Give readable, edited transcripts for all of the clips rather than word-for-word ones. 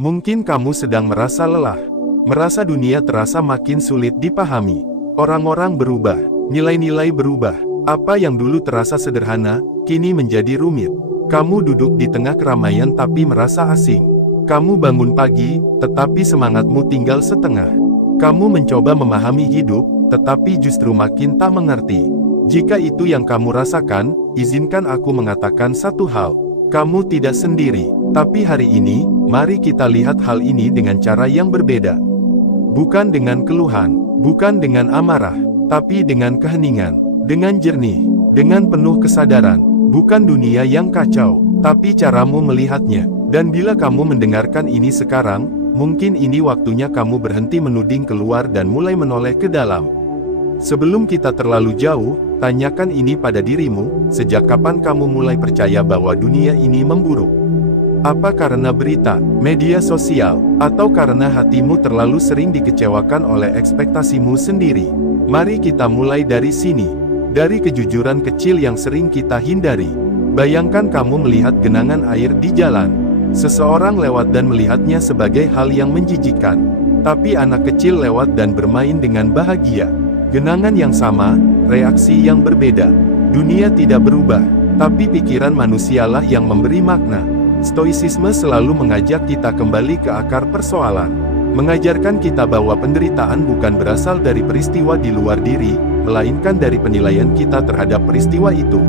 Mungkin kamu sedang merasa lelah, merasa dunia terasa makin sulit dipahami. Orang-orang berubah, nilai-nilai berubah. Apa yang dulu terasa sederhana, kini menjadi rumit. Kamu duduk di tengah keramaian tapi merasa asing. Kamu bangun pagi, tetapi semangatmu tinggal setengah. Kamu mencoba memahami hidup, tetapi justru makin tak mengerti. Jika itu yang kamu rasakan, izinkan aku mengatakan satu hal. Kamu tidak sendiri. Tapi hari ini, mari kita lihat hal ini dengan cara yang berbeda. Bukan dengan keluhan, bukan dengan amarah, tapi dengan keheningan, dengan jernih, dengan penuh kesadaran. Bukan dunia yang kacau, tapi caramu melihatnya. Dan bila kamu mendengarkan ini sekarang, mungkin ini waktunya kamu berhenti menuding keluar dan mulai menoleh ke dalam. Sebelum kita terlalu jauh, tanyakan ini pada dirimu, sejak kapan kamu mulai percaya bahwa dunia ini memburuk? Apa karena berita, media sosial, atau karena hatimu terlalu sering dikecewakan oleh ekspektasimu sendiri? Mari kita mulai dari sini, dari kejujuran kecil yang sering kita hindari. Bayangkan kamu melihat genangan air di jalan. Seseorang lewat dan melihatnya sebagai hal yang menjijikkan. Tapi anak kecil lewat dan bermain dengan bahagia. Genangan yang sama, reaksi yang berbeda. Dunia tidak berubah, tapi pikiran manusialah yang memberi makna. Stoicisme selalu mengajak kita kembali ke akar persoalan. Mengajarkan kita bahwa penderitaan bukan berasal dari peristiwa di luar diri, melainkan dari penilaian kita terhadap peristiwa itu.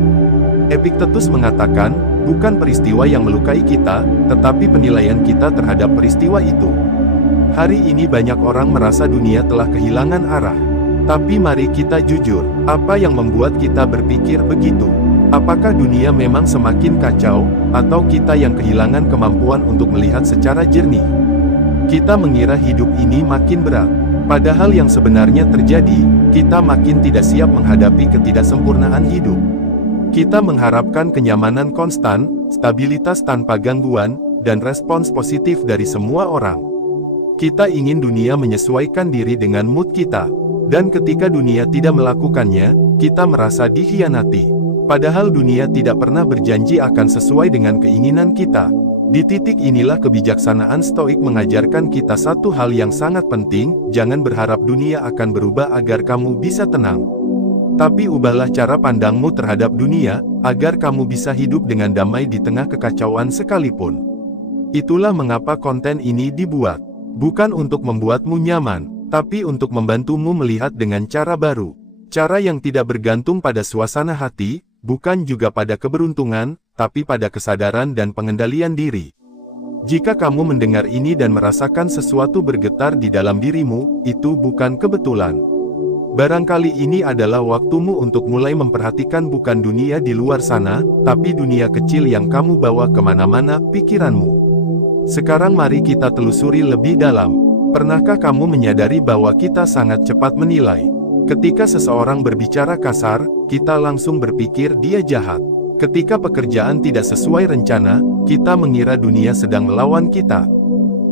Epictetus mengatakan, bukan peristiwa yang melukai kita, tetapi penilaian kita terhadap peristiwa itu. Hari ini banyak orang merasa dunia telah kehilangan arah. Tapi mari kita jujur, apa yang membuat kita berpikir begitu? Apakah dunia memang semakin kacau, atau kita yang kehilangan kemampuan untuk melihat secara jernih? Kita mengira hidup ini makin berat. Padahal yang sebenarnya terjadi, kita makin tidak siap menghadapi ketidaksempurnaan hidup. Kita mengharapkan kenyamanan konstan, stabilitas tanpa gangguan, dan respons positif dari semua orang. Kita ingin dunia menyesuaikan diri dengan mood kita. Dan ketika dunia tidak melakukannya, kita merasa dikhianati. Padahal dunia tidak pernah berjanji akan sesuai dengan keinginan kita. Di titik inilah kebijaksanaan stoik mengajarkan kita satu hal yang sangat penting, jangan berharap dunia akan berubah agar kamu bisa tenang. Tapi ubahlah cara pandangmu terhadap dunia, agar kamu bisa hidup dengan damai di tengah kekacauan sekalipun. Itulah mengapa konten ini dibuat. Bukan untuk membuatmu nyaman, tapi untuk membantumu melihat dengan cara baru. Cara yang tidak bergantung pada suasana hati, bukan juga pada keberuntungan, tapi pada kesadaran dan pengendalian diri. Jika kamu mendengar ini dan merasakan sesuatu bergetar di dalam dirimu, itu bukan kebetulan. Barangkali ini adalah waktumu untuk mulai memperhatikan bukan dunia di luar sana, tapi dunia kecil yang kamu bawa kemana-mana pikiranmu. Sekarang mari kita telusuri lebih dalam. Pernahkah kamu menyadari bahwa kita sangat cepat menilai? Ketika seseorang berbicara kasar, kita langsung berpikir dia jahat. Ketika pekerjaan tidak sesuai rencana, kita mengira dunia sedang melawan kita.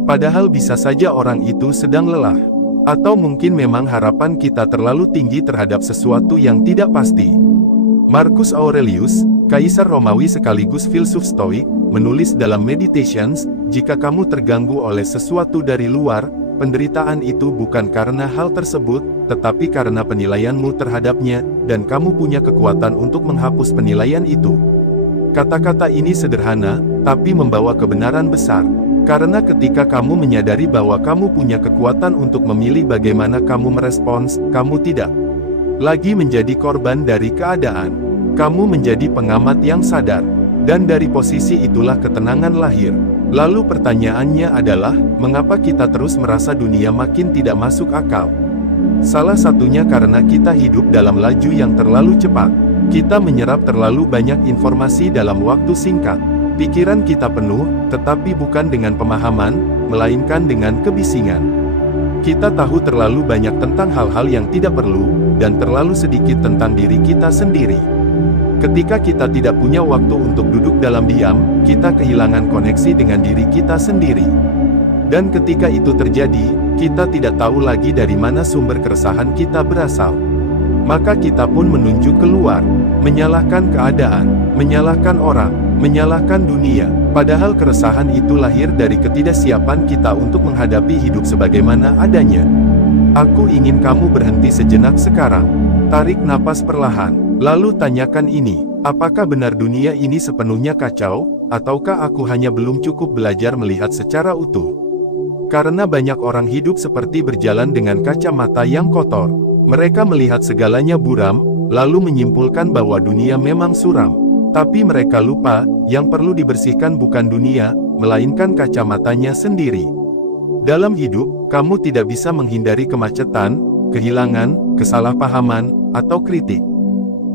Padahal bisa saja orang itu sedang lelah. Atau mungkin memang harapan kita terlalu tinggi terhadap sesuatu yang tidak pasti. Marcus Aurelius, kaisar Romawi sekaligus filsuf Stoik, menulis dalam Meditations, jika kamu terganggu oleh sesuatu dari luar, penderitaan itu bukan karena hal tersebut, tetapi karena penilaianmu terhadapnya, dan kamu punya kekuatan untuk menghapus penilaian itu. Kata-kata ini sederhana, tapi membawa kebenaran besar. Karena ketika kamu menyadari bahwa kamu punya kekuatan untuk memilih bagaimana kamu merespons, kamu tidak lagi menjadi korban dari keadaan. Kamu menjadi pengamat yang sadar. Dan dari posisi itulah ketenangan lahir. Lalu pertanyaannya adalah, mengapa kita terus merasa dunia makin tidak masuk akal? Salah satunya karena kita hidup dalam laju yang terlalu cepat. Kita menyerap terlalu banyak informasi dalam waktu singkat. Pikiran kita penuh, tetapi bukan dengan pemahaman, melainkan dengan kebisingan. Kita tahu terlalu banyak tentang hal-hal yang tidak perlu, dan terlalu sedikit tentang diri kita sendiri. Ketika kita tidak punya waktu untuk duduk dalam diam, kita kehilangan koneksi dengan diri kita sendiri. Dan ketika itu terjadi, kita tidak tahu lagi dari mana sumber keresahan kita berasal. Maka kita pun menunjuk keluar, menyalahkan keadaan, menyalahkan orang, menyalahkan dunia, Padahal keresahan itu lahir dari ketidaksiapan kita untuk menghadapi hidup sebagaimana adanya. Aku ingin kamu berhenti sejenak sekarang. Tarik napas perlahan, lalu tanyakan ini, apakah benar dunia ini sepenuhnya kacau, ataukah aku hanya belum cukup belajar melihat secara utuh? Karena banyak orang hidup seperti berjalan dengan kacamata yang kotor. Mereka melihat segalanya buram, lalu menyimpulkan bahwa dunia memang suram. Tapi mereka lupa, yang perlu dibersihkan bukan dunia, melainkan kacamatanya sendiri. Dalam hidup, kamu tidak bisa menghindari kemacetan, kehilangan, kesalahpahaman, atau kritik.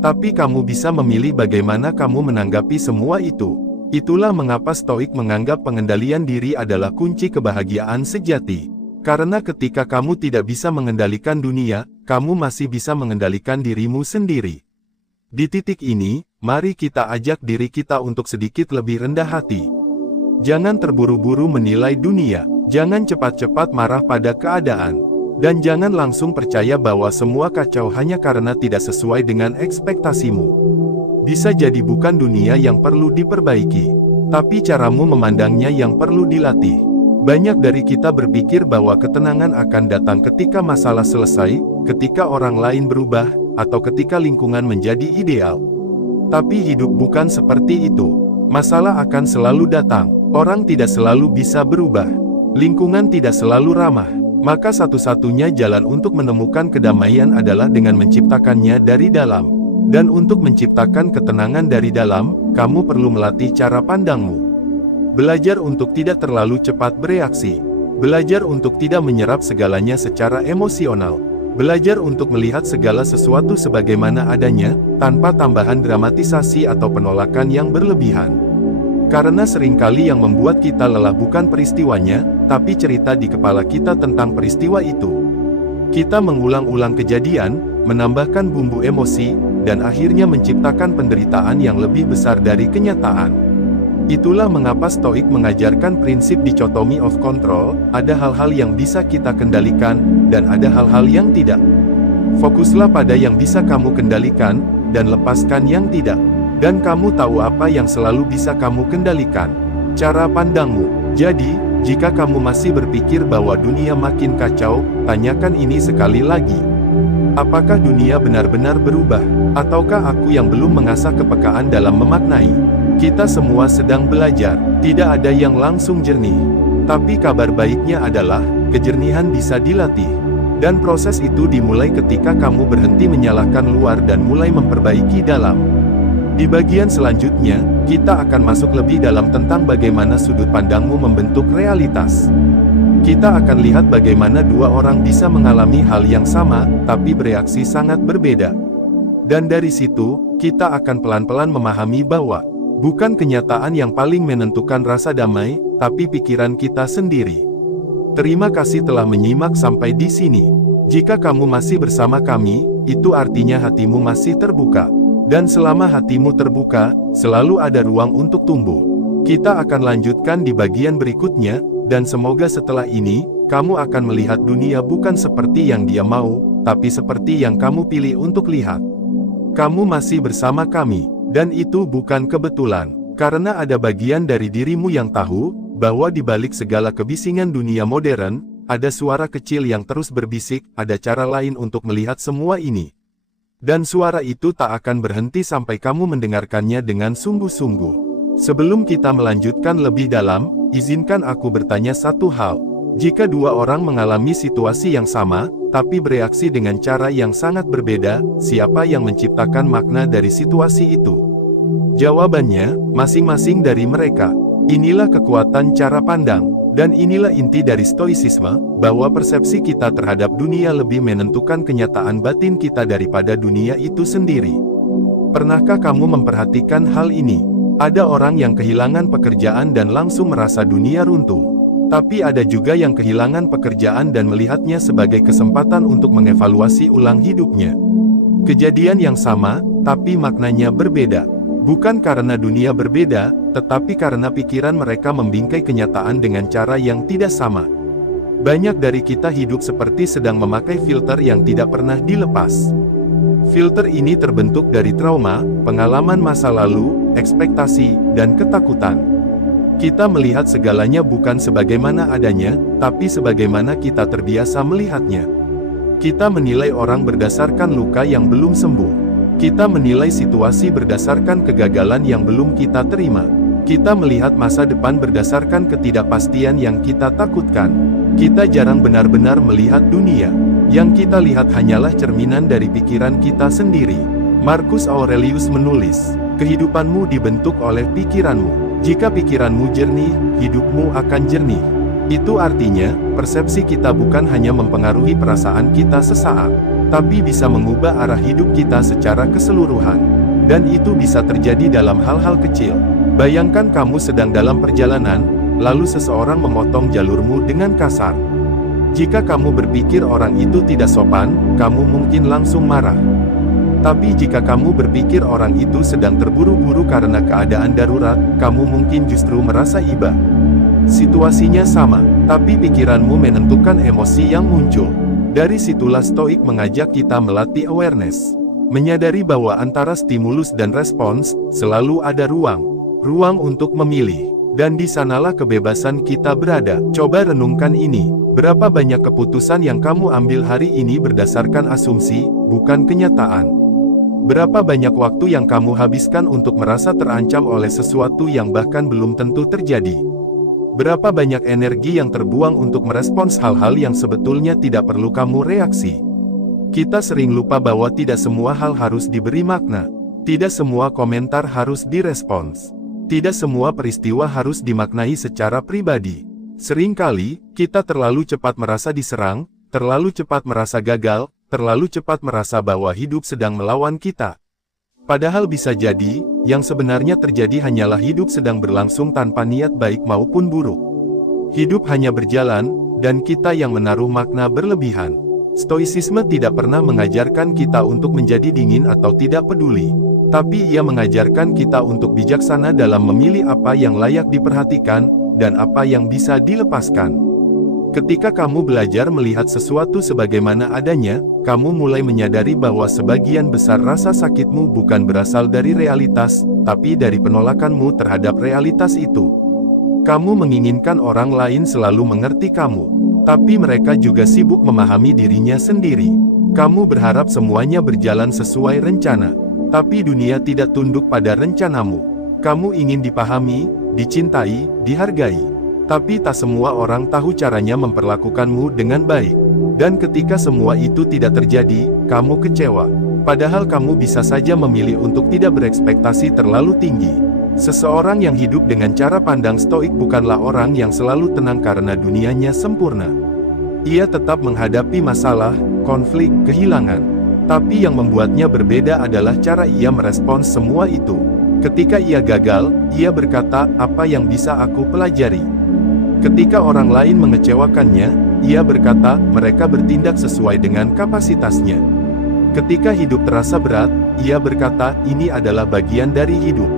Tapi kamu bisa memilih bagaimana kamu menanggapi semua itu. Itulah mengapa Stoik menganggap pengendalian diri adalah kunci kebahagiaan sejati. Karena ketika kamu tidak bisa mengendalikan dunia, kamu masih bisa mengendalikan dirimu sendiri. Di titik ini, mari kita ajak diri kita untuk sedikit lebih rendah hati. Jangan terburu-buru menilai dunia, jangan cepat-cepat marah pada keadaan, dan jangan langsung percaya bahwa semua kacau hanya karena tidak sesuai dengan ekspektasimu. Bisa jadi bukan dunia yang perlu diperbaiki, tapi caramu memandangnya yang perlu dilatih. Banyak dari kita berpikir bahwa ketenangan akan datang ketika masalah selesai, ketika orang lain berubah, atau ketika lingkungan menjadi ideal. Tapi hidup bukan seperti itu. Masalah akan selalu datang, orang tidak selalu bisa berubah, lingkungan tidak selalu ramah. Maka satu-satunya jalan untuk menemukan kedamaian adalah dengan menciptakannya dari dalam. Dan untuk menciptakan ketenangan dari dalam, kamu perlu melatih cara pandangmu. Belajar untuk tidak terlalu cepat bereaksi. Belajar untuk tidak menyerap segalanya secara emosional. Belajar untuk melihat segala sesuatu sebagaimana adanya, tanpa tambahan dramatisasi atau penolakan yang berlebihan. Karena seringkali yang membuat kita lelah bukan peristiwanya, tapi cerita di kepala kita tentang peristiwa itu. Kita mengulang-ulang kejadian, menambahkan bumbu emosi, dan akhirnya menciptakan penderitaan yang lebih besar dari kenyataan. Itulah mengapa Stoik mengajarkan prinsip dichotomy of control, ada hal-hal yang bisa kita kendalikan, dan ada hal-hal yang tidak. Fokuslah pada yang bisa kamu kendalikan, dan lepaskan yang tidak. Dan kamu tahu apa yang selalu bisa kamu kendalikan. Cara pandangmu. Jadi, jika kamu masih berpikir bahwa dunia makin kacau, tanyakan ini sekali lagi. Apakah dunia benar-benar berubah? Ataukah aku yang belum mengasah kepekaan dalam memaknai? Kita semua sedang belajar, tidak ada yang langsung jernih. Tapi kabar baiknya adalah, kejernihan bisa dilatih. Dan proses itu dimulai ketika kamu berhenti menyalahkan luar dan mulai memperbaiki dalam. Di bagian selanjutnya, kita akan masuk lebih dalam tentang bagaimana sudut pandangmu membentuk realitas. Kita akan lihat bagaimana dua orang bisa mengalami hal yang sama, tapi bereaksi sangat berbeda. Dan dari situ, kita akan pelan-pelan memahami bahwa bukan kenyataan yang paling menentukan rasa damai, tapi pikiran kita sendiri. Terima kasih telah menyimak sampai di sini. Jika kamu masih bersama kami, itu artinya hatimu masih terbuka. Dan selama hatimu terbuka, selalu ada ruang untuk tumbuh. Kita akan lanjutkan di bagian berikutnya, dan semoga setelah ini, kamu akan melihat dunia bukan seperti yang dia mau, tapi seperti yang kamu pilih untuk lihat. Kamu masih bersama kami. Dan itu bukan kebetulan, karena ada bagian dari dirimu yang tahu, bahwa di balik segala kebisingan dunia modern, ada suara kecil yang terus berbisik, ada cara lain untuk melihat semua ini. Dan suara itu tak akan berhenti sampai kamu mendengarkannya dengan sungguh-sungguh. Sebelum kita melanjutkan lebih dalam, izinkan aku bertanya satu hal. Jika dua orang mengalami situasi yang sama, tapi bereaksi dengan cara yang sangat berbeda, siapa yang menciptakan makna dari situasi itu? Jawabannya, masing-masing dari mereka. Inilah kekuatan cara pandang, dan inilah inti dari stoisisme, bahwa persepsi kita terhadap dunia lebih menentukan kenyataan batin kita daripada dunia itu sendiri. Pernahkah kamu memperhatikan hal ini? Ada orang yang kehilangan pekerjaan dan langsung merasa dunia runtuh. Tapi ada juga yang kehilangan pekerjaan dan melihatnya sebagai kesempatan untuk mengevaluasi ulang hidupnya. Kejadian yang sama, tapi maknanya berbeda. Bukan karena dunia berbeda, tetapi karena pikiran mereka membingkai kenyataan dengan cara yang tidak sama. Banyak dari kita hidup seperti sedang memakai filter yang tidak pernah dilepas. Filter ini terbentuk dari trauma, pengalaman masa lalu, ekspektasi, dan ketakutan. Kita melihat segalanya bukan sebagaimana adanya, tapi sebagaimana kita terbiasa melihatnya. Kita menilai orang berdasarkan luka yang belum sembuh. Kita menilai situasi berdasarkan kegagalan yang belum kita terima. Kita melihat masa depan berdasarkan ketidakpastian yang kita takutkan. Kita jarang benar-benar melihat dunia. Yang kita lihat hanyalah cerminan dari pikiran kita sendiri. Marcus Aurelius menulis, kehidupanmu dibentuk oleh pikiranmu. Jika pikiranmu jernih, hidupmu akan jernih. Itu artinya, persepsi kita bukan hanya mempengaruhi perasaan kita sesaat, tapi bisa mengubah arah hidup kita secara keseluruhan. Dan itu bisa terjadi dalam hal-hal kecil. Bayangkan kamu sedang dalam perjalanan, lalu seseorang memotong jalurmu dengan kasar. Jika kamu berpikir orang itu tidak sopan, kamu mungkin langsung marah. Tapi jika kamu berpikir orang itu sedang terburu-buru karena keadaan darurat, kamu mungkin justru merasa iba. Situasinya sama, tapi pikiranmu menentukan emosi yang muncul. Dari situlah Stoik mengajak kita melatih awareness. Menyadari bahwa antara stimulus dan respons, selalu ada ruang untuk memilih. Dan di sanalah kebebasan kita berada. Coba renungkan ini, berapa banyak keputusan yang kamu ambil hari ini berdasarkan asumsi, bukan kenyataan. Berapa banyak waktu yang kamu habiskan untuk merasa terancam oleh sesuatu yang bahkan belum tentu terjadi? Berapa banyak energi yang terbuang untuk merespons hal-hal yang sebetulnya tidak perlu kamu reaksi? Kita sering lupa bahwa tidak semua hal harus diberi makna. Tidak semua komentar harus direspons. Tidak semua peristiwa harus dimaknai secara pribadi. Seringkali, kita terlalu cepat merasa diserang, terlalu cepat merasa gagal, terlalu cepat merasa bahwa hidup sedang melawan kita. Padahal bisa jadi, yang sebenarnya terjadi hanyalah hidup sedang berlangsung tanpa niat baik maupun buruk. Hidup hanya berjalan, dan kita yang menaruh makna berlebihan. Stoicisme tidak pernah mengajarkan kita untuk menjadi dingin atau tidak peduli. Tapi ia mengajarkan kita untuk bijaksana dalam memilih apa yang layak diperhatikan, dan apa yang bisa dilepaskan. Ketika kamu belajar melihat sesuatu sebagaimana adanya, kamu mulai menyadari bahwa sebagian besar rasa sakitmu bukan berasal dari realitas, tapi dari penolakanmu terhadap realitas itu. Kamu menginginkan orang lain selalu mengerti kamu, tapi mereka juga sibuk memahami dirinya sendiri. Kamu berharap semuanya berjalan sesuai rencana, tapi dunia tidak tunduk pada rencanamu. Kamu ingin dipahami, dicintai, dihargai. Tapi tak semua orang tahu caranya memperlakukanmu dengan baik. Dan ketika semua itu tidak terjadi, kamu kecewa. Padahal kamu bisa saja memilih untuk tidak berekspektasi terlalu tinggi. Seseorang yang hidup dengan cara pandang stoik bukanlah orang yang selalu tenang karena dunianya sempurna. Ia tetap menghadapi masalah, konflik, kehilangan. Tapi yang membuatnya berbeda adalah cara ia merespons semua itu. Ketika ia gagal, ia berkata, "Apa yang bisa aku pelajari?" Ketika orang lain mengecewakannya, ia berkata, "Mereka bertindak sesuai dengan kapasitasnya." Ketika hidup terasa berat, ia berkata, "Ini adalah bagian dari hidup.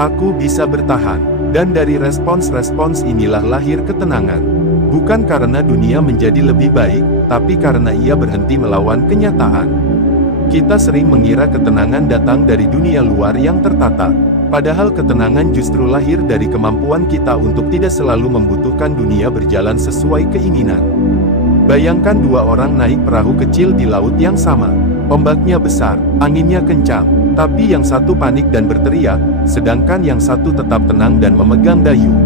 Aku bisa bertahan." Dan dari respons-respons inilah lahir ketenangan. Bukan karena dunia menjadi lebih baik, tapi karena ia berhenti melawan kenyataan. Kita sering mengira ketenangan datang dari dunia luar yang tertata. Padahal ketenangan justru lahir dari kemampuan kita untuk tidak selalu membutuhkan dunia berjalan sesuai keinginan. Bayangkan dua orang naik perahu kecil di laut yang sama. Ombaknya besar, anginnya kencang, tapi yang satu panik dan berteriak, sedangkan yang satu tetap tenang dan memegang dayung.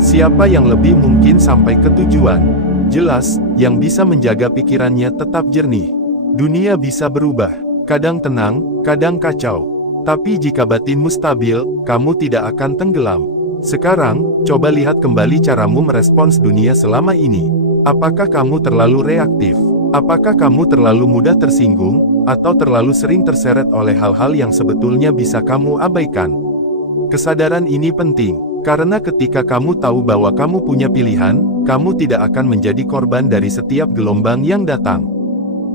Siapa yang lebih mungkin sampai ke tujuan? Jelas, yang bisa menjaga pikirannya tetap jernih. Dunia bisa berubah, kadang tenang, kadang kacau. Tapi jika batinmu stabil, kamu tidak akan tenggelam. Sekarang, coba lihat kembali caramu merespons dunia selama ini. Apakah kamu terlalu reaktif? Apakah kamu terlalu mudah tersinggung, atau terlalu sering terseret oleh hal-hal yang sebetulnya bisa kamu abaikan? Kesadaran ini penting, karena ketika kamu tahu bahwa kamu punya pilihan, kamu tidak akan menjadi korban dari setiap gelombang yang datang.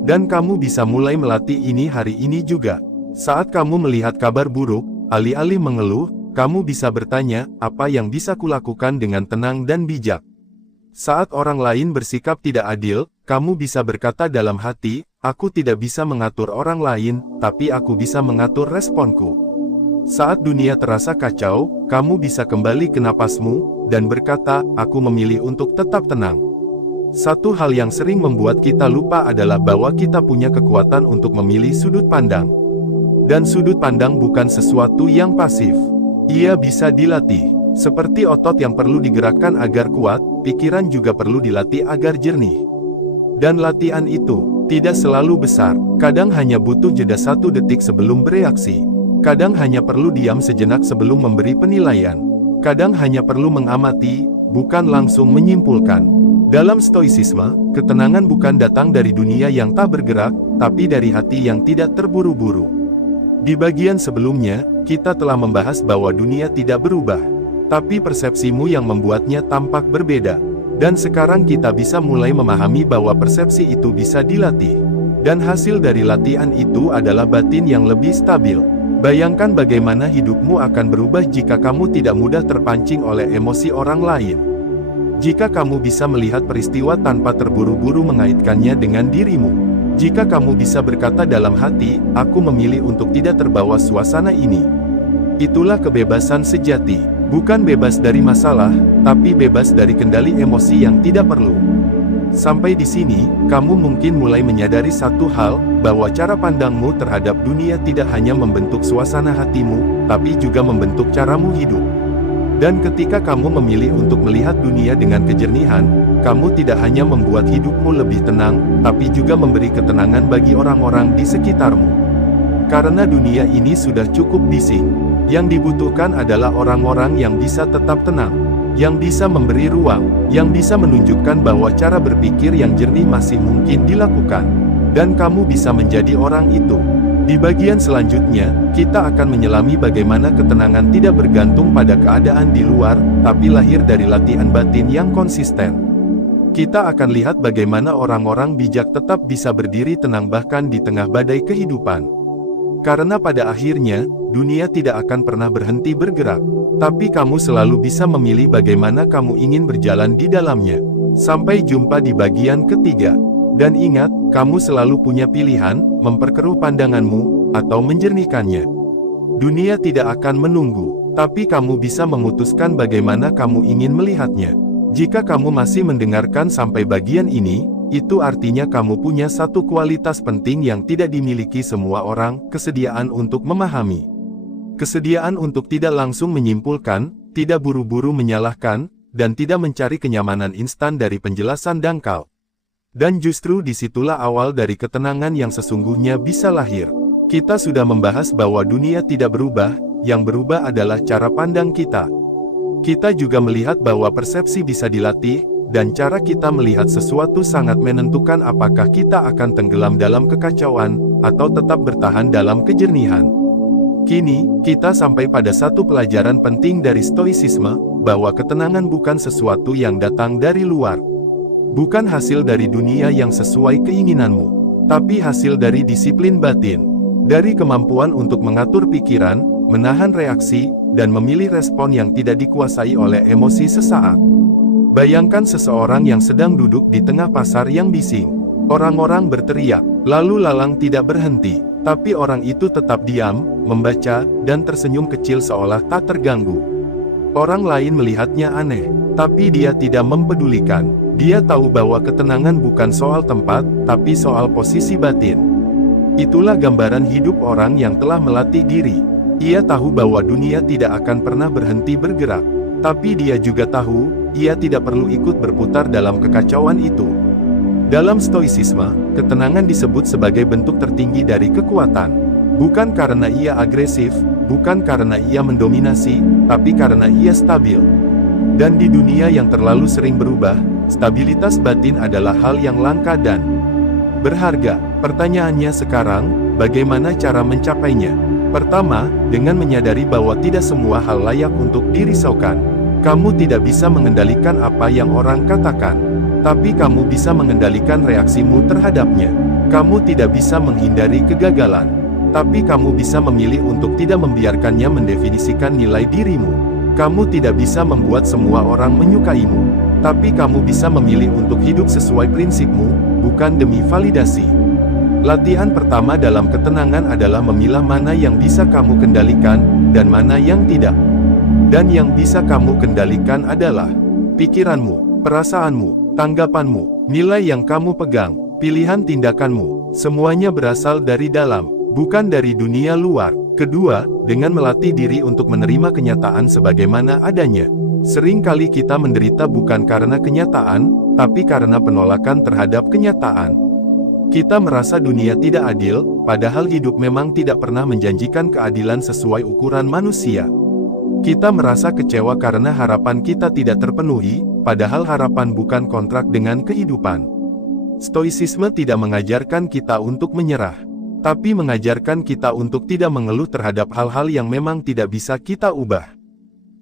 Dan kamu bisa mulai melatih ini hari ini juga. Saat kamu melihat kabar buruk, alih-alih mengeluh, kamu bisa bertanya, "Apa yang bisa kulakukan dengan tenang dan bijak?" Saat orang lain bersikap tidak adil, kamu bisa berkata dalam hati, "Aku tidak bisa mengatur orang lain, tapi aku bisa mengatur responku." Saat dunia terasa kacau, kamu bisa kembali ke napasmu, dan berkata, aku memilih untuk tetap tenang. Satu hal yang sering membuat kita lupa adalah bahwa kita punya kekuatan untuk memilih sudut pandang. Dan sudut pandang bukan sesuatu yang pasif. Ia bisa dilatih. Seperti otot yang perlu digerakkan agar kuat, pikiran juga perlu dilatih agar jernih. Dan latihan itu tidak selalu besar, kadang hanya butuh jeda 1 detik sebelum bereaksi. Kadang hanya perlu diam sejenak sebelum memberi penilaian. Kadang hanya perlu mengamati, bukan langsung menyimpulkan. Dalam stoisisme, ketenangan bukan datang dari dunia yang tak bergerak, tapi dari hati yang tidak terburu-buru. Di bagian sebelumnya, kita telah membahas bahwa dunia tidak berubah, tapi persepsimu yang membuatnya tampak berbeda. Dan sekarang kita bisa mulai memahami bahwa persepsi itu bisa dilatih. Dan hasil dari latihan itu adalah batin yang lebih stabil. Bayangkan bagaimana hidupmu akan berubah jika kamu tidak mudah terpancing oleh emosi orang lain. Jika kamu bisa melihat peristiwa tanpa terburu-buru mengaitkannya dengan dirimu. Jika kamu bisa berkata dalam hati, aku memilih untuk tidak terbawa suasana ini. Itulah kebebasan sejati. Bukan bebas dari masalah, tapi bebas dari kendali emosi yang tidak perlu. Sampai di sini, kamu mungkin mulai menyadari satu hal, bahwa cara pandangmu terhadap dunia tidak hanya membentuk suasana hatimu, tapi juga membentuk caramu hidup. Dan ketika kamu memilih untuk melihat dunia dengan kejernihan, kamu tidak hanya membuat hidupmu lebih tenang, tapi juga memberi ketenangan bagi orang-orang di sekitarmu. Karena dunia ini sudah cukup bising. Yang dibutuhkan adalah orang-orang yang bisa tetap tenang, yang bisa memberi ruang, yang bisa menunjukkan bahwa cara berpikir yang jernih masih mungkin dilakukan. Dan kamu bisa menjadi orang itu. Di bagian selanjutnya, kita akan menyelami bagaimana ketenangan tidak bergantung pada keadaan di luar, tapi lahir dari latihan batin yang konsisten. Kita akan lihat bagaimana orang-orang bijak tetap bisa berdiri tenang bahkan di tengah badai kehidupan. Karena pada akhirnya, dunia tidak akan pernah berhenti bergerak. Tapi kamu selalu bisa memilih bagaimana kamu ingin berjalan di dalamnya. Sampai jumpa di bagian ketiga. Dan ingat, kamu selalu punya pilihan, memperkeruh pandanganmu, atau menjernihkannya. Dunia tidak akan menunggu, tapi kamu bisa memutuskan bagaimana kamu ingin melihatnya. Jika kamu masih mendengarkan sampai bagian ini, itu artinya kamu punya satu kualitas penting yang tidak dimiliki semua orang, kesediaan untuk memahami. Kesediaan untuk tidak langsung menyimpulkan, tidak buru-buru menyalahkan, dan tidak mencari kenyamanan instan dari penjelasan dangkal. Dan justru disitulah awal dari ketenangan yang sesungguhnya bisa lahir. Kita sudah membahas bahwa dunia tidak berubah, yang berubah adalah cara pandang kita. Kita juga melihat bahwa persepsi bisa dilatih, dan cara kita melihat sesuatu sangat menentukan apakah kita akan tenggelam dalam kekacauan, atau tetap bertahan dalam kejernihan. Kini, kita sampai pada satu pelajaran penting dari stoisisme, bahwa ketenangan bukan sesuatu yang datang dari luar. Bukan hasil dari dunia yang sesuai keinginanmu, tapi hasil dari disiplin batin. Dari kemampuan untuk mengatur pikiran, menahan reaksi, dan memilih respon yang tidak dikuasai oleh emosi sesaat. Bayangkan seseorang yang sedang duduk di tengah pasar yang bising. Orang-orang berteriak, lalu lalang tidak berhenti, tapi orang itu tetap diam, membaca, dan tersenyum kecil seolah tak terganggu. Orang lain melihatnya aneh, tapi dia tidak mempedulikan. Dia tahu bahwa ketenangan bukan soal tempat, tapi soal posisi batin. Itulah gambaran hidup orang yang telah melatih diri. Ia tahu bahwa dunia tidak akan pernah berhenti bergerak. Tapi dia juga tahu, ia tidak perlu ikut berputar dalam kekacauan itu. Dalam stoisisme, ketenangan disebut sebagai bentuk tertinggi dari kekuatan. Bukan karena ia agresif, bukan karena ia mendominasi, tapi karena ia stabil. Dan di dunia yang terlalu sering berubah, stabilitas batin adalah hal yang langka dan berharga. Pertanyaannya sekarang, bagaimana cara mencapainya? Pertama, dengan menyadari bahwa tidak semua hal layak untuk dirisaukan. Kamu tidak bisa mengendalikan apa yang orang katakan, tapi kamu bisa mengendalikan reaksimu terhadapnya. Kamu tidak bisa menghindari kegagalan, tapi kamu bisa memilih untuk tidak membiarkannya mendefinisikan nilai dirimu. Kamu tidak bisa membuat semua orang menyukaimu, tapi kamu bisa memilih untuk hidup sesuai prinsipmu, bukan demi validasi. Latihan pertama dalam ketenangan adalah memilah mana yang bisa kamu kendalikan, dan mana yang tidak. Dan yang bisa kamu kendalikan adalah pikiranmu, perasaanmu, tanggapanmu, nilai yang kamu pegang, pilihan tindakanmu. Semuanya berasal dari dalam, bukan dari dunia luar. Kedua, dengan melatih diri untuk menerima kenyataan sebagaimana adanya. Sering kali kita menderita bukan karena kenyataan, tapi karena penolakan terhadap kenyataan. Kita merasa dunia tidak adil, padahal hidup memang tidak pernah menjanjikan keadilan sesuai ukuran manusia. Kita merasa kecewa karena harapan kita tidak terpenuhi, padahal harapan bukan kontrak dengan kehidupan. Stoicisme tidak mengajarkan kita untuk menyerah, tapi mengajarkan kita untuk tidak mengeluh terhadap hal-hal yang memang tidak bisa kita ubah.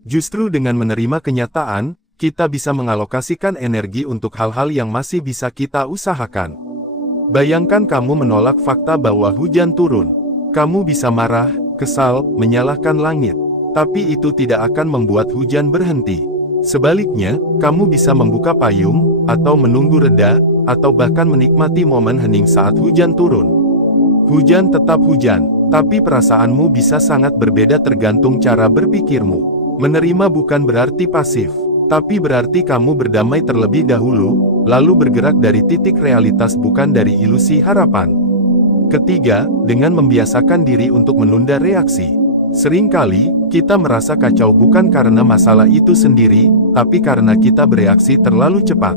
Justru dengan menerima kenyataan, kita bisa mengalokasikan energi untuk hal-hal yang masih bisa kita usahakan. Bayangkan kamu menolak fakta bahwa hujan turun. Kamu bisa marah, kesal, menyalahkan langit. Tapi itu tidak akan membuat hujan berhenti. Sebaliknya, kamu bisa membuka payung, atau menunggu reda, atau bahkan menikmati momen hening saat hujan turun. Hujan tetap hujan, tapi perasaanmu bisa sangat berbeda tergantung cara berpikirmu. Menerima bukan berarti pasif, tapi berarti kamu berdamai terlebih dahulu, lalu bergerak dari titik realitas bukan dari ilusi harapan. Ketiga, dengan membiasakan diri untuk menunda reaksi. Seringkali, kita merasa kacau bukan karena masalah itu sendiri, tapi karena kita bereaksi terlalu cepat.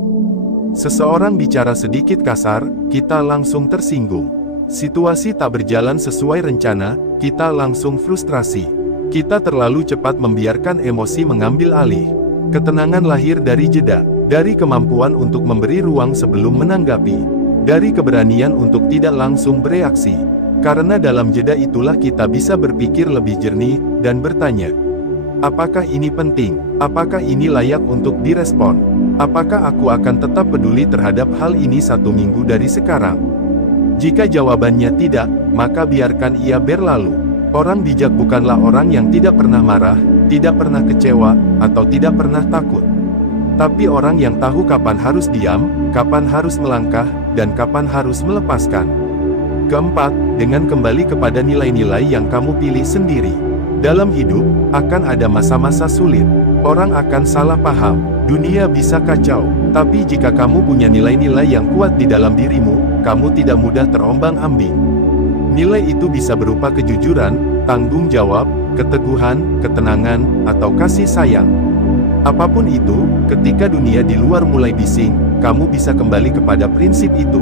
Seseorang bicara sedikit kasar, kita langsung tersinggung. Situasi tak berjalan sesuai rencana, kita langsung frustrasi. Kita terlalu cepat membiarkan emosi mengambil alih. Ketenangan lahir dari jeda, dari kemampuan untuk memberi ruang sebelum menanggapi, dari keberanian untuk tidak langsung bereaksi. Karena dalam jeda itulah kita bisa berpikir lebih jernih, dan bertanya, apakah ini penting? Apakah ini layak untuk direspon? Apakah aku akan tetap peduli terhadap hal ini 1 minggu dari sekarang? Jika jawabannya tidak, maka biarkan ia berlalu. Orang bijak bukanlah orang yang tidak pernah marah, tidak pernah kecewa, atau tidak pernah takut. Tapi orang yang tahu kapan harus diam, kapan harus melangkah, dan kapan harus melepaskan. Keempat, dengan kembali kepada nilai-nilai yang kamu pilih sendiri. Dalam hidup, akan ada masa-masa sulit. Orang akan salah paham, dunia bisa kacau. Tapi jika kamu punya nilai-nilai yang kuat di dalam dirimu, kamu tidak mudah terombang-ambing. Nilai itu bisa berupa kejujuran, tanggung jawab, keteguhan, ketenangan, atau kasih sayang. Apapun itu, ketika dunia di luar mulai bising, kamu bisa kembali kepada prinsip itu.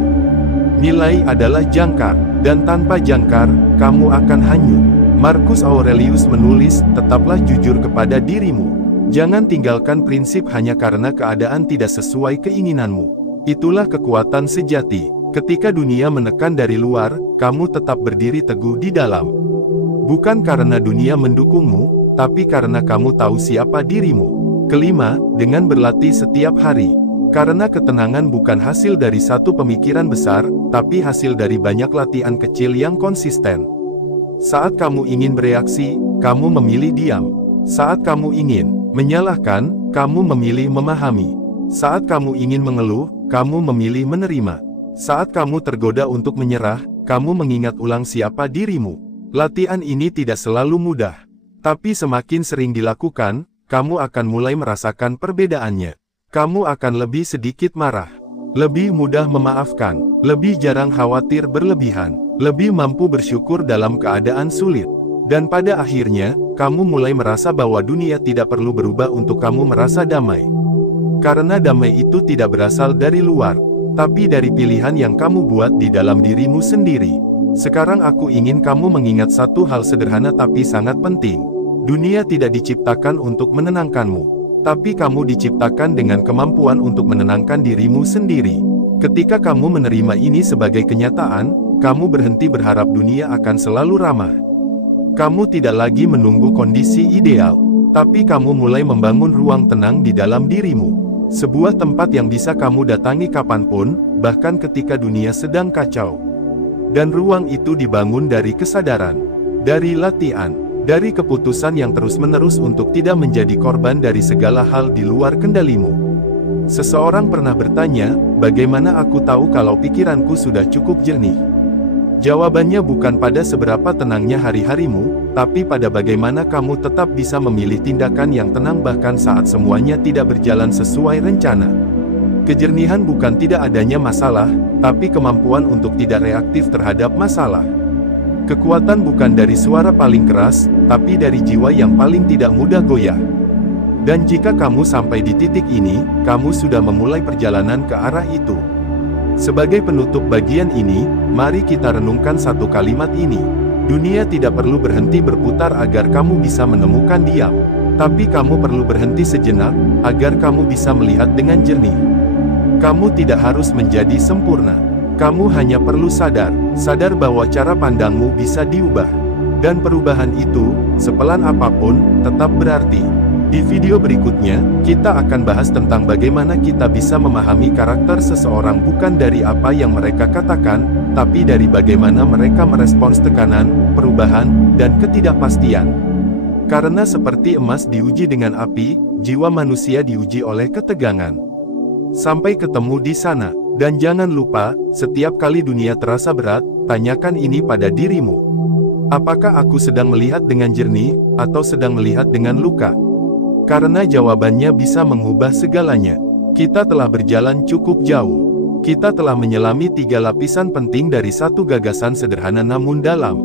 Nilai adalah jangkar, dan tanpa jangkar, kamu akan hanyut. Marcus Aurelius menulis, tetaplah jujur kepada dirimu. Jangan tinggalkan prinsip hanya karena keadaan tidak sesuai keinginanmu. Itulah kekuatan sejati. Ketika dunia menekan dari luar, kamu tetap berdiri teguh di dalam. Bukan karena dunia mendukungmu, tapi karena kamu tahu siapa dirimu. Kelima, dengan berlatih setiap hari. Karena ketenangan bukan hasil dari satu pemikiran besar, tapi hasil dari banyak latihan kecil yang konsisten. Saat kamu ingin bereaksi, kamu memilih diam. Saat kamu ingin menyalahkan, kamu memilih memahami. Saat kamu ingin mengeluh, kamu memilih menerima. Saat kamu tergoda untuk menyerah, kamu mengingat ulang siapa dirimu. Latihan ini tidak selalu mudah. Tapi semakin sering dilakukan, kamu akan mulai merasakan perbedaannya. Kamu akan lebih sedikit marah, lebih mudah memaafkan, lebih jarang khawatir berlebihan, lebih mampu bersyukur dalam keadaan sulit. Dan pada akhirnya, kamu mulai merasa bahwa dunia tidak perlu berubah untuk kamu merasa damai. Karena damai itu tidak berasal dari luar, tapi dari pilihan yang kamu buat di dalam dirimu sendiri. Sekarang aku ingin kamu mengingat satu hal sederhana tapi sangat penting. Dunia tidak diciptakan untuk menenangkanmu. Tapi kamu diciptakan dengan kemampuan untuk menenangkan dirimu sendiri. Ketika kamu menerima ini sebagai kenyataan, kamu berhenti berharap dunia akan selalu ramah. Kamu tidak lagi menunggu kondisi ideal, tapi kamu mulai membangun ruang tenang di dalam dirimu. Sebuah tempat yang bisa kamu datangi kapanpun, bahkan ketika dunia sedang kacau. Dan ruang itu dibangun dari kesadaran, dari latihan, dari keputusan yang terus-menerus untuk tidak menjadi korban dari segala hal di luar kendalimu. Seseorang pernah bertanya, bagaimana aku tahu kalau pikiranku sudah cukup jernih? Jawabannya bukan pada seberapa tenangnya hari-harimu, tapi pada bagaimana kamu tetap bisa memilih tindakan yang tenang bahkan saat semuanya tidak berjalan sesuai rencana. Kejernihan bukan tidak adanya masalah, tapi kemampuan untuk tidak reaktif terhadap masalah. Kekuatan bukan dari suara paling keras, tapi dari jiwa yang paling tidak mudah goyah. Dan jika kamu sampai di titik ini, kamu sudah memulai perjalanan ke arah itu. Sebagai penutup bagian ini, mari kita renungkan satu kalimat ini. Dunia tidak perlu berhenti berputar agar kamu bisa menemukan diam. Tapi kamu perlu berhenti sejenak, agar kamu bisa melihat dengan jernih. Kamu tidak harus menjadi sempurna. Kamu hanya perlu sadar bahwa cara pandangmu bisa diubah. Dan perubahan itu, sepelan apapun, tetap berarti. Di video berikutnya, kita akan bahas tentang bagaimana kita bisa memahami karakter seseorang bukan dari apa yang mereka katakan, tapi dari bagaimana mereka merespons tekanan, perubahan, dan ketidakpastian. Karena seperti emas diuji dengan api, jiwa manusia diuji oleh ketegangan. Sampai ketemu di sana, dan jangan lupa, setiap kali dunia terasa berat, tanyakan ini pada dirimu. Apakah aku sedang melihat dengan jernih, atau sedang melihat dengan luka? Karena jawabannya bisa mengubah segalanya. Kita telah berjalan cukup jauh. Kita telah menyelami 3 lapisan penting dari satu gagasan sederhana namun dalam.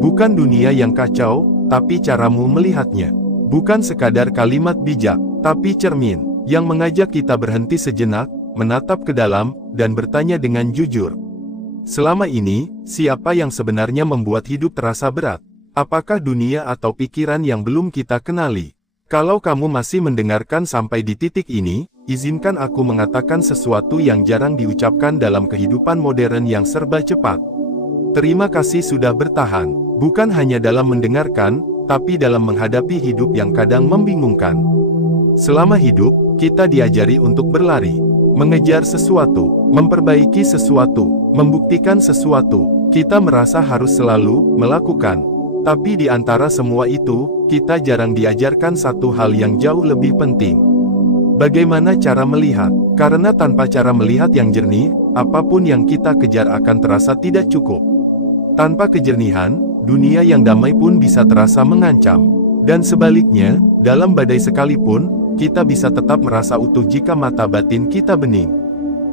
Bukan dunia yang kacau, tapi caramu melihatnya. Bukan sekadar kalimat bijak, tapi cermin, yang mengajak kita berhenti sejenak, menatap ke dalam, dan bertanya dengan jujur. Selama ini, siapa yang sebenarnya membuat hidup terasa berat? Apakah dunia atau pikiran yang belum kita kenali? Kalau kamu masih mendengarkan sampai di titik ini, izinkan aku mengatakan sesuatu yang jarang diucapkan dalam kehidupan modern yang serba cepat. Terima kasih sudah bertahan, bukan hanya dalam mendengarkan, tapi dalam menghadapi hidup yang kadang membingungkan. Selama hidup, kita diajari untuk berlari, mengejar sesuatu, memperbaiki sesuatu, membuktikan sesuatu. Kita merasa harus selalu melakukan. Tapi di antara semua itu, kita jarang diajarkan satu hal yang jauh lebih penting. Bagaimana cara melihat? Karena tanpa cara melihat yang jernih, apapun yang kita kejar akan terasa tidak cukup. Tanpa kejernihan, dunia yang damai pun bisa terasa mengancam. Dan sebaliknya, dalam badai sekalipun, kita bisa tetap merasa utuh jika mata batin kita bening.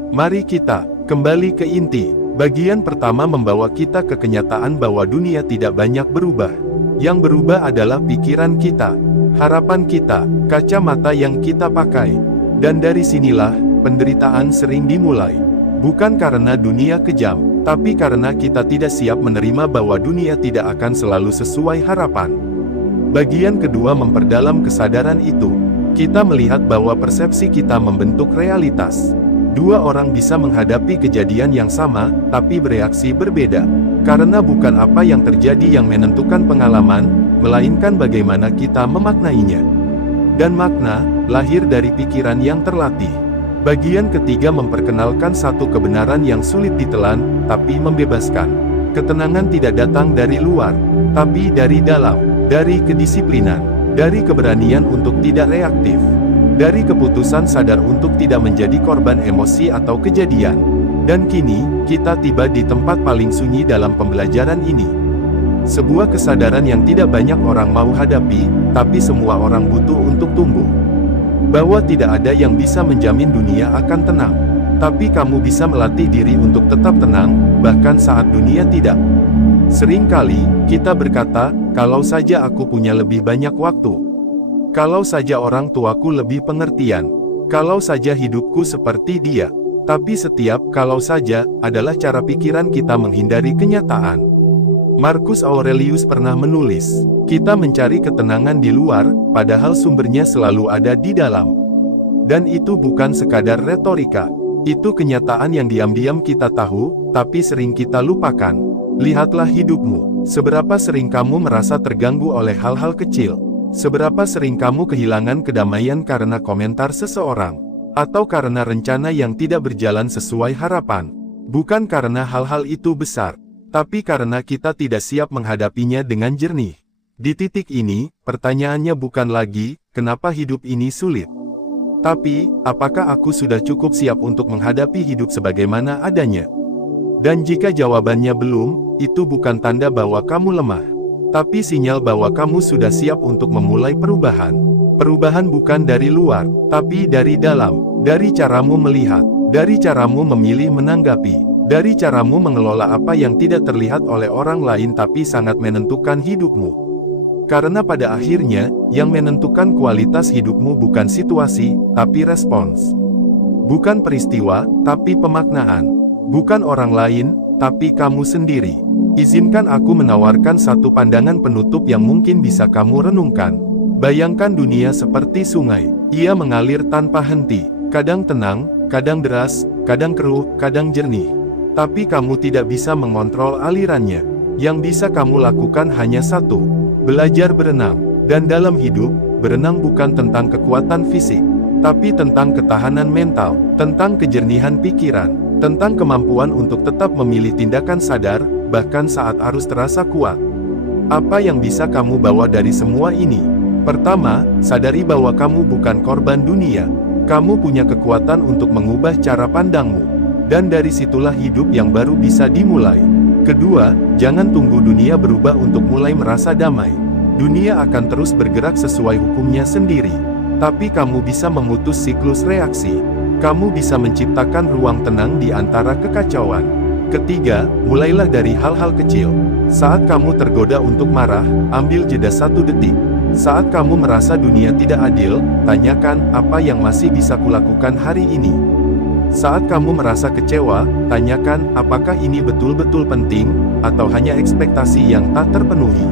Mari kita kembali ke inti. Bagian pertama membawa kita ke kenyataan bahwa dunia tidak banyak berubah. Yang berubah adalah pikiran kita, harapan kita, kacamata yang kita pakai. Dan dari sinilah, penderitaan sering dimulai. Bukan karena dunia kejam, tapi karena kita tidak siap menerima bahwa dunia tidak akan selalu sesuai harapan. Bagian kedua memperdalam kesadaran itu. Kita melihat bahwa persepsi kita membentuk realitas. 2 orang bisa menghadapi kejadian yang sama, tapi bereaksi berbeda. Karena bukan apa yang terjadi yang menentukan pengalaman, melainkan bagaimana kita memaknainya. Dan makna, lahir dari pikiran yang terlatih. Bagian ketiga memperkenalkan satu kebenaran yang sulit ditelan, tapi membebaskan. Ketenangan tidak datang dari luar, tapi dari dalam, dari kedisiplinan, dari keberanian untuk tidak reaktif. Dari keputusan sadar untuk tidak menjadi korban emosi atau kejadian. Dan kini, kita tiba di tempat paling sunyi dalam pembelajaran ini. Sebuah kesadaran yang tidak banyak orang mau hadapi, tapi semua orang butuh untuk tumbuh. Bahwa tidak ada yang bisa menjamin dunia akan tenang. Tapi kamu bisa melatih diri untuk tetap tenang, bahkan saat dunia tidak. Seringkali, kita berkata, kalau saja aku punya lebih banyak waktu. Kalau saja orang tuaku lebih pengertian. Kalau saja hidupku seperti dia. Tapi setiap "kalau saja" adalah cara pikiran kita menghindari kenyataan. Marcus Aurelius pernah menulis, kita mencari ketenangan di luar, padahal sumbernya selalu ada di dalam. Dan itu bukan sekadar retorika. Itu kenyataan yang diam-diam kita tahu, tapi sering kita lupakan. Lihatlah hidupmu. Seberapa sering kamu merasa terganggu oleh hal-hal kecil? Seberapa sering kamu kehilangan kedamaian karena komentar seseorang? Atau karena rencana yang tidak berjalan sesuai harapan? Bukan karena hal-hal itu besar, tapi karena kita tidak siap menghadapinya dengan jernih. Di titik ini, pertanyaannya bukan lagi, kenapa hidup ini sulit? Tapi, apakah aku sudah cukup siap untuk menghadapi hidup sebagaimana adanya? Dan jika jawabannya belum, itu bukan tanda bahwa kamu lemah. Tapi sinyal bahwa kamu sudah siap untuk memulai perubahan. Perubahan bukan dari luar, tapi dari dalam. Dari caramu melihat, dari caramu memilih menanggapi, dari caramu mengelola apa yang tidak terlihat oleh orang lain tapi sangat menentukan hidupmu. Karena pada akhirnya, yang menentukan kualitas hidupmu bukan situasi, tapi respons. Bukan peristiwa, tapi pemaknaan. Bukan orang lain, tapi kamu sendiri. Izinkan aku menawarkan satu pandangan penutup yang mungkin bisa kamu renungkan. Bayangkan dunia seperti sungai. Ia mengalir tanpa henti. Kadang tenang, kadang deras, kadang keruh, kadang jernih. Tapi kamu tidak bisa mengontrol alirannya. Yang bisa kamu lakukan hanya satu. Belajar berenang. Dan dalam hidup, berenang bukan tentang kekuatan fisik, tapi tentang ketahanan mental, tentang kejernihan pikiran, tentang kemampuan untuk tetap memilih tindakan sadar, bahkan saat arus terasa kuat. Apa yang bisa kamu bawa dari semua ini? Pertama, sadari bahwa kamu bukan korban dunia. Kamu punya kekuatan untuk mengubah cara pandangmu. Dan dari situlah hidup yang baru bisa dimulai. Kedua, jangan tunggu dunia berubah untuk mulai merasa damai. Dunia akan terus bergerak sesuai hukumnya sendiri. Tapi kamu bisa memutus siklus reaksi. Kamu bisa menciptakan ruang tenang di antara kekacauan. Ketiga, mulailah dari hal-hal kecil. Saat kamu tergoda untuk marah, ambil jeda 1 detik. Saat kamu merasa dunia tidak adil, tanyakan, apa yang masih bisa kulakukan hari ini? Saat kamu merasa kecewa, tanyakan, apakah ini betul-betul penting, atau hanya ekspektasi yang tak terpenuhi?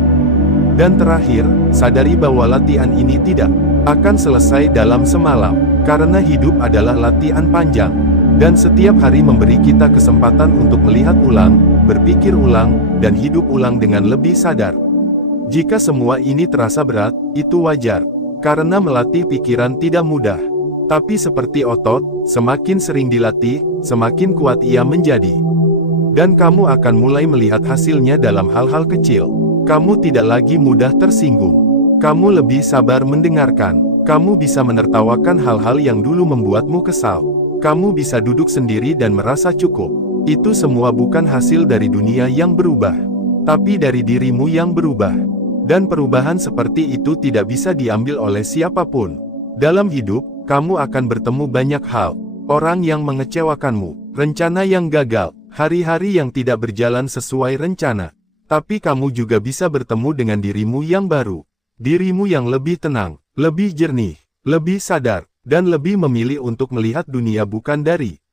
Dan terakhir, sadari bahwa latihan ini tidak akan selesai dalam semalam, karena hidup adalah latihan panjang. Dan setiap hari memberi kita kesempatan untuk melihat ulang, berpikir ulang, dan hidup ulang dengan lebih sadar. Jika semua ini terasa berat, itu wajar, karena melatih pikiran tidak mudah. Tapi seperti otot, semakin sering dilatih, semakin kuat ia menjadi. Dan kamu akan mulai melihat hasilnya dalam hal-hal kecil. Kamu tidak lagi mudah tersinggung. Kamu lebih sabar mendengarkan. Kamu bisa menertawakan hal-hal yang dulu membuatmu kesal. Kamu bisa duduk sendiri dan merasa cukup. Itu semua bukan hasil dari dunia yang berubah, tapi dari dirimu yang berubah. Dan perubahan seperti itu tidak bisa diambil oleh siapapun. Dalam hidup, kamu akan bertemu banyak hal. Orang yang mengecewakanmu, rencana yang gagal, hari-hari yang tidak berjalan sesuai rencana. Tapi kamu juga bisa bertemu dengan dirimu yang baru. Dirimu yang lebih tenang, lebih jernih, lebih sadar, dan lebih memilih untuk melihat dunia bukan dari